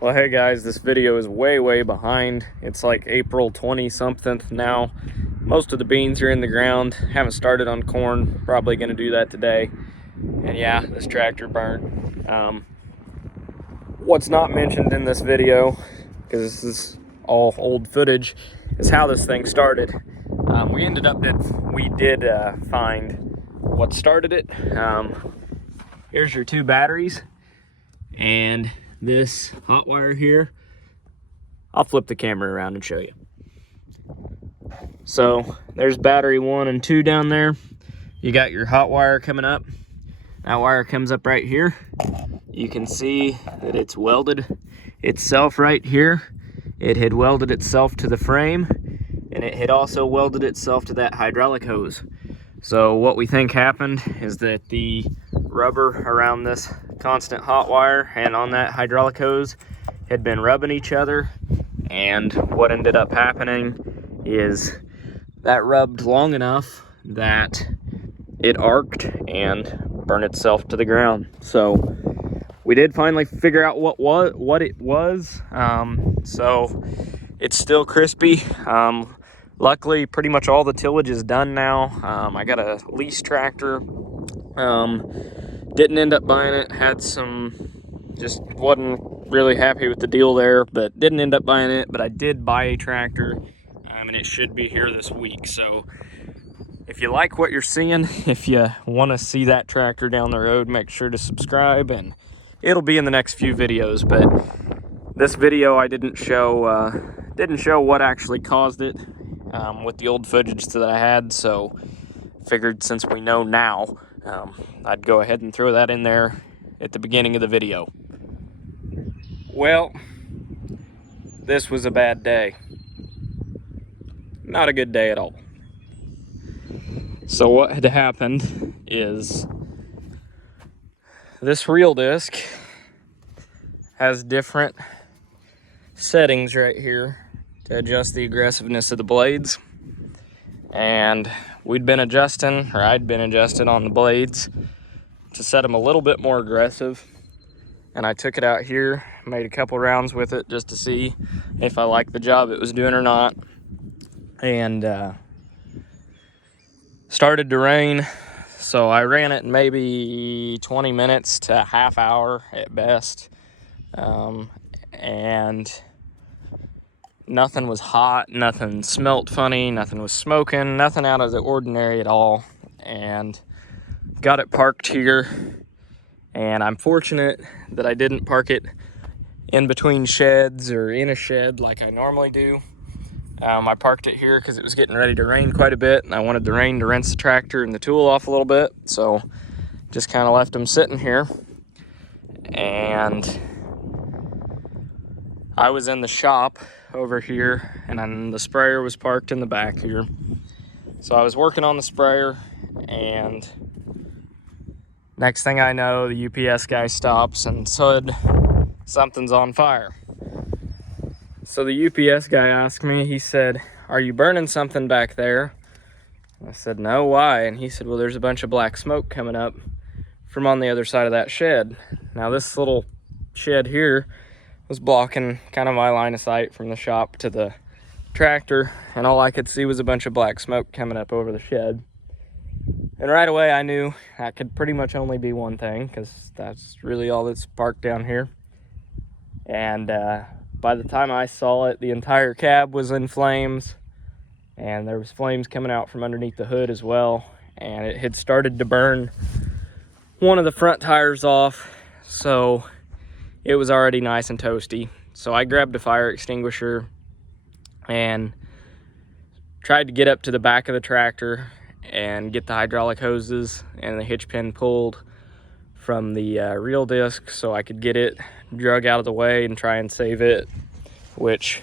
Well, hey guys, this video is way behind. It's like April 20-something now. Most of the beans are in the ground. Haven't started on corn. Probably going to do that today. And yeah, this tractor burned. What's not mentioned in this video, because this is all old footage, is how this thing started. We did find what started it. Here's your two batteries and this hot wire here. I'll flip the camera around and show you. So there's battery 1 and 2 down there. You got your hot wire coming up. That wire comes up right here. You can see that it's welded itself right here. It had welded itself to the frame, and it had also welded itself to that hydraulic hose. So what we think happened is that the rubber around this constant hot wire and on that hydraulic hose had been rubbing each other, and what ended up happening is that rubbed long enough that it arced and burned itself to the ground. So we did finally figure out what it was. So it's still crispy. Luckily, pretty much all the tillage is done now. I got a lease tractor. Didn't end up buying it. Just wasn't really happy with the deal there, but didn't end up buying it. But I did buy a tractor, and it should be here this week. So if you like what you're seeing, if you want to see that tractor down the road, make sure to subscribe, and it'll be in the next few videos. But this video, I didn't show what actually caused it with the old footage that I had. So figured since we know now, I'd go ahead and throw that in there at the beginning of the video. Well, this was a bad day. Not a good day at all. So what had happened is this reel disc has different settings right here to adjust the aggressiveness of the blades. And I'd been adjusting on the blades to set them a little bit more aggressive. And I took it out here, made a couple rounds with it just to see if I liked the job it was doing or not. And started to rain, so I ran it in maybe 20 minutes to a half hour at best. And nothing was hot, nothing smelt funny, nothing was smoking, nothing out of the ordinary at all. And got it parked here, and I'm fortunate that I didn't park it in between sheds or in a shed like I normally do. I parked it here because it was getting ready to rain quite a bit, and I wanted the rain to rinse the tractor and the tool off a little bit, so just kind of left them sitting here. And I was in the shop over here, and then the sprayer was parked in the back here. So I was working on the sprayer, and next thing I know, the UPS guy stops and said something's on fire. So the UPS guy asked me, he said, "Are you burning something back there?" I said, "No, why?" And he said, "Well, there's a bunch of black smoke coming up from on the other side of that shed." Now this little shed here was blocking kind of my line of sight from the shop to the tractor, and all I could see was a bunch of black smoke coming up over the shed. And right away I knew that could pretty much only be one thing, because that's really all that's parked down here. And by the time I saw it, the entire cab was in flames, and there was flames coming out from underneath the hood as well, and it had started to burn one of the front tires off, so it was already nice and toasty. So I grabbed a fire extinguisher and tried to get up to the back of the tractor and get the hydraulic hoses and the hitch pin pulled from the reel disc so I could get it drug out of the way and try and save it, which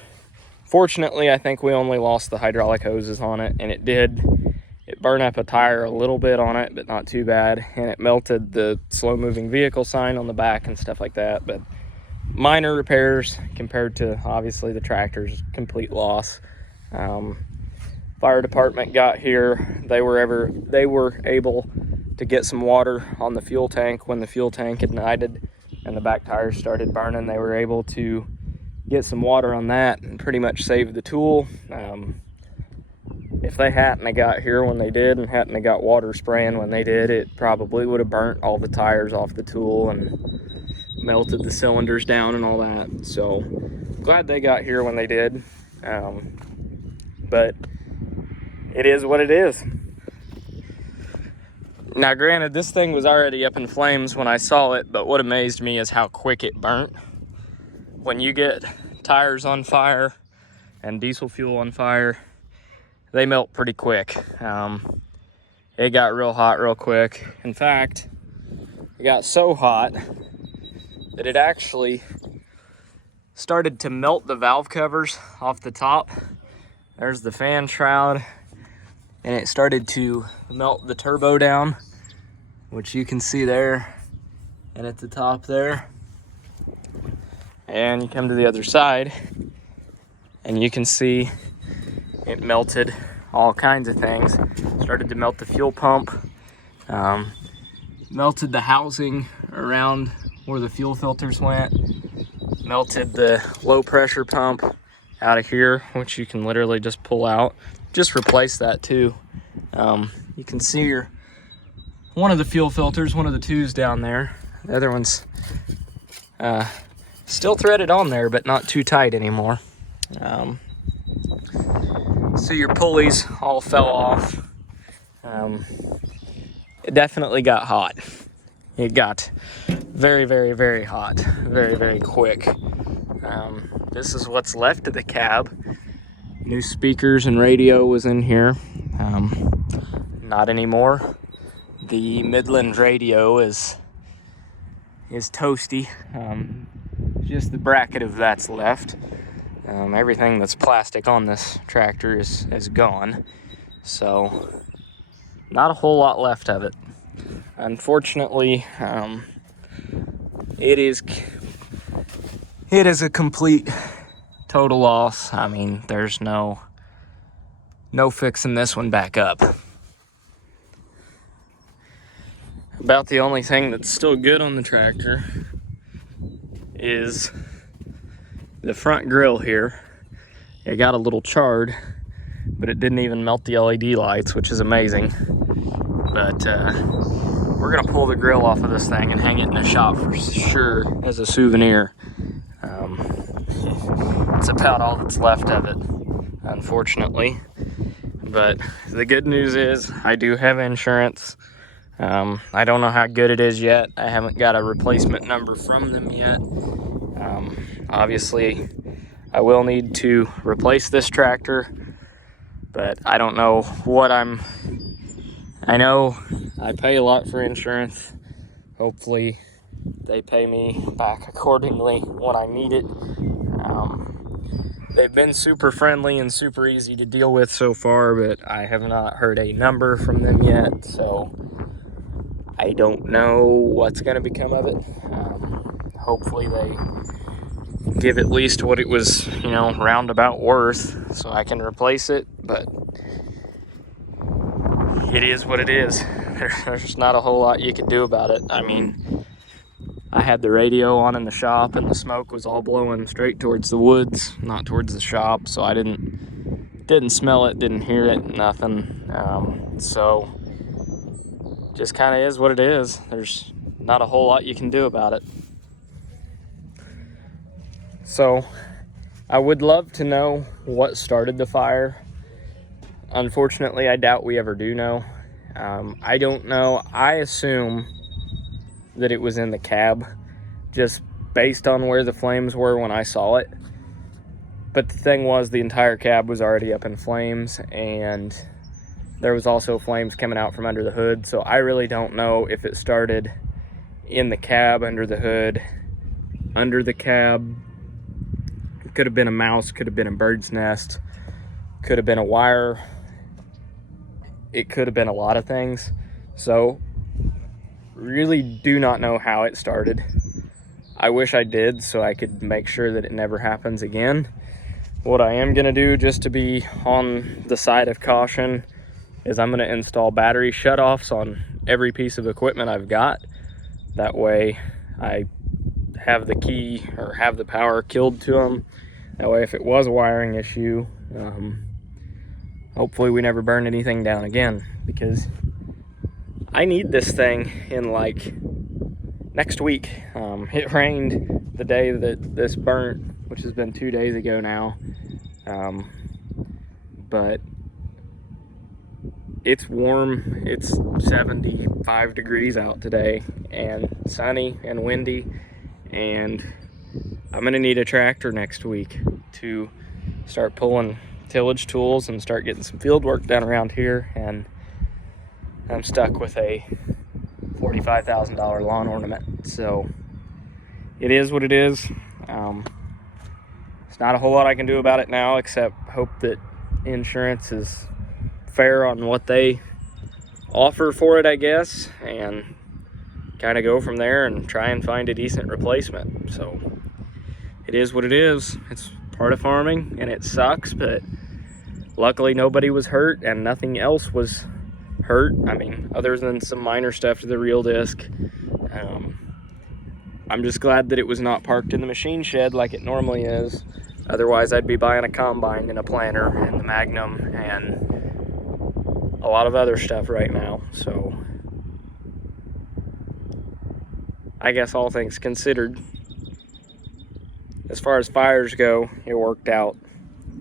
fortunately I think we only lost the hydraulic hoses on it, and it burned up a tire a little bit on it, but not too bad, and it melted the slow moving vehicle sign on the back and stuff like that. But minor repairs compared to obviously the tractor's complete loss. Fire department got here. They were able to get some water on the fuel tank when the fuel tank ignited, and the back tires started burning, they were able to get some water on that and pretty much save the tool. If they hadn't have got here when they did and hadn't have got water spraying when they did, it probably would have burnt all the tires off the tool and melted the cylinders down and all that. So glad they got here when they did. But it is what it is. Now granted, this thing was already up in flames when I saw it, but what amazed me is how quick it burnt. When you get tires on fire and diesel fuel on fire, they melt pretty quick. It got real hot real quick. In fact, it got so hot that it actually started to melt the valve covers off the top. There's the fan shroud, and it started to melt the turbo down, which you can see there and at the top there. And you come to the other side and you can see it melted all kinds of things. Started to melt the fuel pump, melted the housing around where the fuel filters went, melted the low pressure pump out of here, which you can literally just pull out. Just replace that too. You can see one of the fuel filters, one of the twos down there. The other one's still threaded on there, but not too tight anymore. So your pulleys all fell off. It definitely got hot. It got very, very, very hot, very, very quick. This is what's left of the cab. New speakers and radio was in here. Not anymore. The Midland radio is toasty. Just the bracket of that's left. Everything that's plastic on this tractor is gone. So not a whole lot left of it. Unfortunately, it is a complete total loss. I mean, there's no fixing this one back up. About the only thing that's still good on the tractor is the front grille here. It got a little charred, but it didn't even melt the LED lights, which is amazing. But we're gonna pull the grill off of this thing and hang it in the shop for sure as a souvenir. It's about all that's left of it, unfortunately. But the good news is I do have insurance. I don't know how good it is yet. I haven't got a replacement number from them yet. Obviously, I will need to replace this tractor, but I don't know what I know I pay a lot for insurance. Hopefully they pay me back accordingly when I need it. They've been super friendly and super easy to deal with so far, but I have not heard a number from them yet, so I don't know what's going to become of it. Hopefully they give at least what it was, roundabout worth, so I can replace it, but it is what it is. There's not a whole lot you can do about it. I mean, I had the radio on in the shop and the smoke was all blowing straight towards the woods, not towards the shop, so I didn't smell it, didn't hear it, nothing. So just kind of is what it is. There's not a whole lot you can do about it. So I would love to know what started the fire. Unfortunately, I doubt we ever do know. I don't know. I assume that it was in the cab, just based on where the flames were when I saw it. But the thing was, the entire cab was already up in flames, and there was also flames coming out from under the hood. So I really don't know if it started in the cab, under the hood, under the cab. It could have been a mouse, could have been a bird's nest, could have been a wire. It could have been a lot of things. So really do not know how it started. I wish I did, so I could make sure that it never happens again. What I am gonna do, just to be on the side of caution, is I'm gonna install battery shutoffs on every piece of equipment I've got. That way I have the key or have the power killed to them. That way, if it was a wiring issue, hopefully we never burn anything down again, because I need this thing in like next week. It rained the day that this burnt, which has been 2 days ago now, but it's warm. It's 75 degrees out today and sunny and windy, and I'm gonna need a tractor next week to start pulling tillage tools and start getting some field work done around here, and I'm stuck with a $45,000 lawn ornament. So it is what it is. It's not a whole lot I can do about it now, except hope that insurance is fair on what they offer for it, I guess, and kind of go from there and try and find a decent replacement. So it is what it is. It's part of farming, and it sucks, but luckily nobody was hurt and nothing else was hurt. I mean, other than some minor stuff to the reel disc. I'm just glad that it was not parked in the machine shed like it normally is. Otherwise, I'd be buying a combine and a planter and the Magnum and a lot of other stuff right now. So I guess all things considered, as far as fires go, it worked out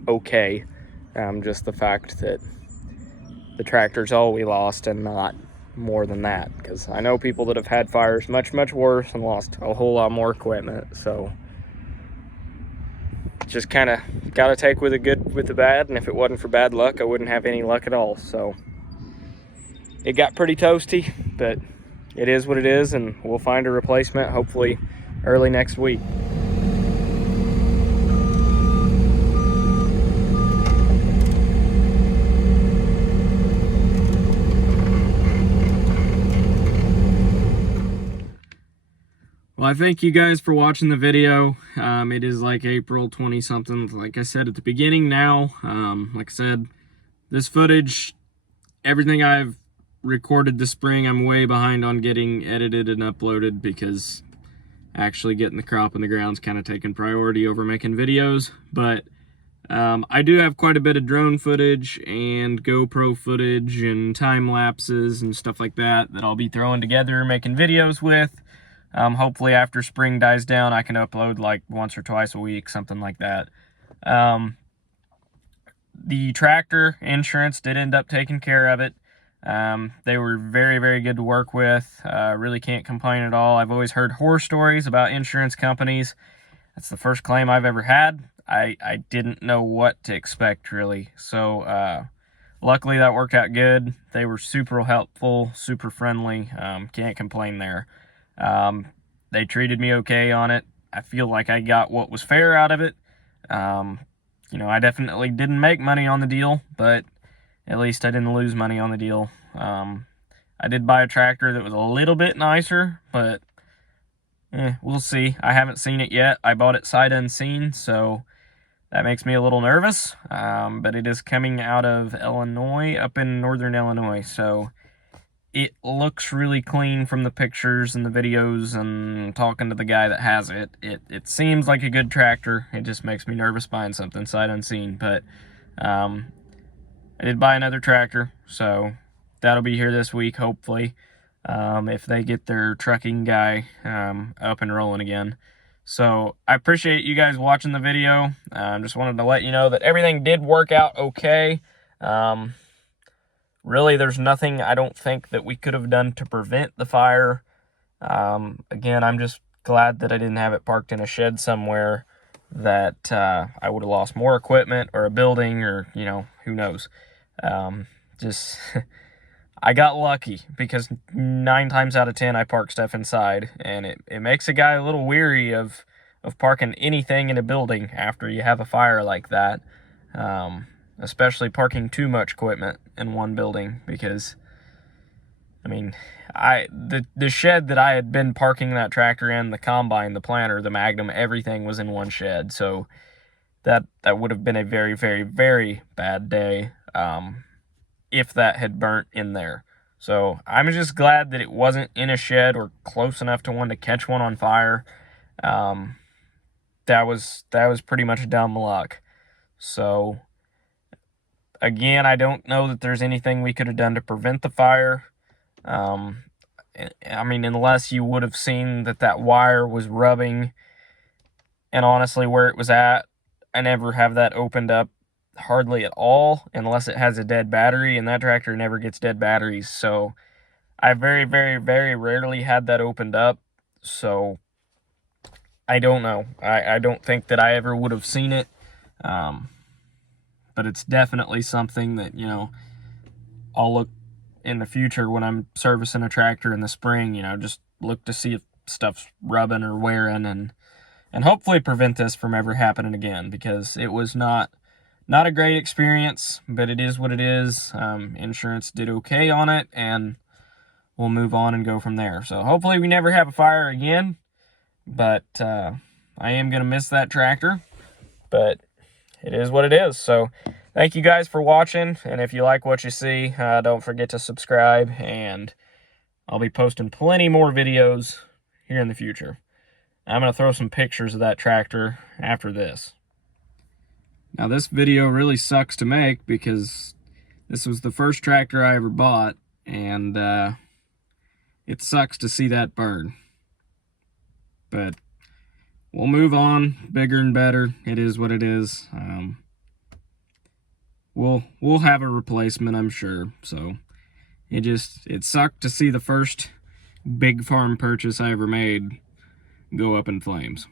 okay. Just the fact that the tractor's all we lost and not more than that, because I know people that have had fires much worse and lost a whole lot more equipment. So just kind of got to take with the good with the bad, and if it wasn't for bad luck, I wouldn't have any luck at all. So it got pretty toasty, but it is what it is, and we'll find a replacement hopefully early next week. Well, I thank you guys for watching the video. It is like April 20 something, like I said at the beginning now. Like I said, this footage, everything I've recorded this spring, I'm way behind on getting edited and uploaded, because actually getting the crop in the ground's kind of taking priority over making videos. But I do have quite a bit of drone footage and GoPro footage and time lapses and stuff like that I'll be throwing together, making videos with. Hopefully after spring dies down, I can upload like once or twice a week, something like that. The tractor insurance did end up taking care of it. They were very good to work with. Really can't complain at all. I've always heard horror stories about insurance companies. That's the first claim I've ever had. I didn't know what to expect, really. So luckily that worked out good. They were super helpful, super friendly. Can't complain there. They treated me okay on it. I feel like I got what was fair out of it. You know, I definitely didn't make money on the deal, but at least I didn't lose money on the deal. I did buy a tractor that was a little bit nicer, but we'll see. I haven't seen it yet. I bought it sight unseen, so that makes me a little nervous. But it is coming out of Illinois, up in northern Illinois, so it looks really clean from the pictures and the videos and talking to the guy that has it. It seems like a good tractor. It just makes me nervous buying something sight unseen. But I did buy another tractor, so that'll be here this week, hopefully, if they get their trucking guy up and rolling again. So I appreciate you guys watching the video. Just wanted to let you know that everything did work out okay. Really, there's nothing I don't think that we could have done to prevent the fire. Again, I'm just glad that I didn't have it parked in a shed somewhere that I would have lost more equipment or a building, or, you know, who knows. Just, I got lucky, because 9 times out of 10 I park stuff inside, and it makes a guy a little weary of parking anything in a building after you have a fire like that. Especially parking too much equipment in one building, because, I mean, the shed that I had been parking that tractor in, the combine, the planter, the Magnum, everything was in one shed. So that would have been a very bad day if that had burnt in there. So I'm just glad that it wasn't in a shed or close enough to one to catch one on fire. That was pretty much dumb luck. So again, I don't know that there's anything we could have done to prevent the fire. I mean, unless you would have seen that wire was rubbing, and honestly, where it was at, I never have that opened up hardly at all, unless it has a dead battery, and that tractor never gets dead batteries. So I very, very, very rarely had that opened up. So I don't know. I don't think that I ever would have seen it. But it's definitely something that, you know, I'll look in the future when I'm servicing a tractor in the spring, you know, just look to see if stuff's rubbing or wearing, and hopefully prevent this from ever happening again, because it was not a great experience, but it is what it is. Insurance did okay on it, and we'll move on and go from there. So hopefully we never have a fire again, but I am going to miss that tractor, but it is what it is. So thank you guys for watching, and if you like what you see, don't forget to subscribe, and I'll be posting plenty more videos here in the future. I'm going to throw some pictures of that tractor after this. Now this video really sucks to make because this was the first tractor I ever bought, and it sucks to see that burn. But we'll move on, bigger and better. It is what it is. We'll have a replacement, I'm sure. So it sucked to see the first big farm purchase I ever made go up in flames.